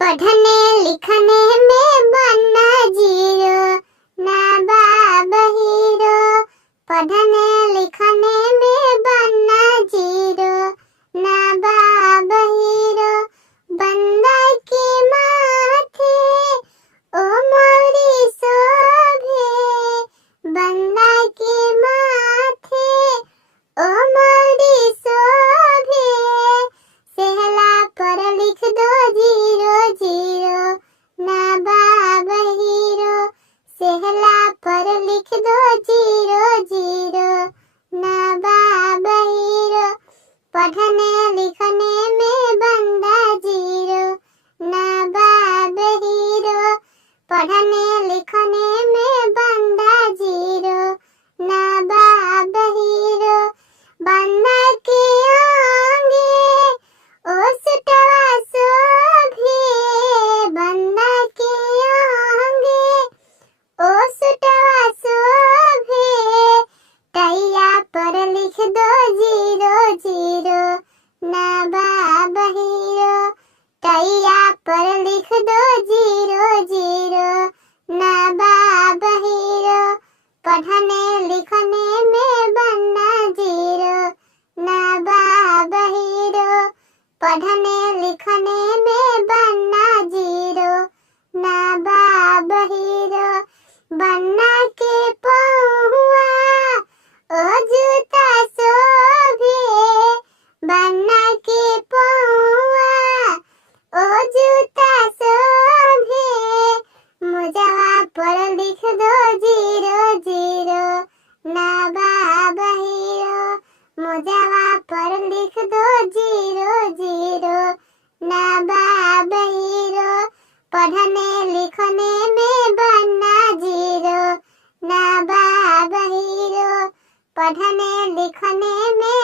पढ़ने लिखने में बनना जीरो, ना बाबा हीरो। पढ़ने लिखने में बनना जीरो, ना बाबा हीरो। बंदा के माथे ओ मोरी शोभे, बंदा के माथे ओ मोरी शोभे। सहला पर लिख दो जीरो जीरो, ना बाबा हीरो। सहला पर लिख दो जीरो जीरो, ना बाबा हीरो। पढ़ने लिखने में बंदा जीरो, ना बाबा हीरो। पढ़ने लिखने में बंदा जीरो, ना बाबा हीरो। बंदा के आगे ओ सुटवा शोभे, बंदा के आगे ओ सुटवा शोभे। टैया पर लिख दो जीरो जीरो, ना बाबा हीरो। टैया पर लिख दो जीरो जीरो, ना बाबा हीरो। पढ़ने लिखने में बनना जीरो, ना बाबा हीरो। पढ़ने लिखने में बनना जीरो, ना बाबा हीरो। बन्ना के पहुआ ओ जूता शोभे, बन्ना के पहुआ ओ जूता शोभे। मुजवा पर लिख दो जीरो जीरो, ना बाबा हीरो। मुजवा पर लिख दो जीरो जीरो, ना बाबा हीरो। पढ़ने लिखने में बनना जीरो, ना बाबा हीरो। पढ़ने लिखने में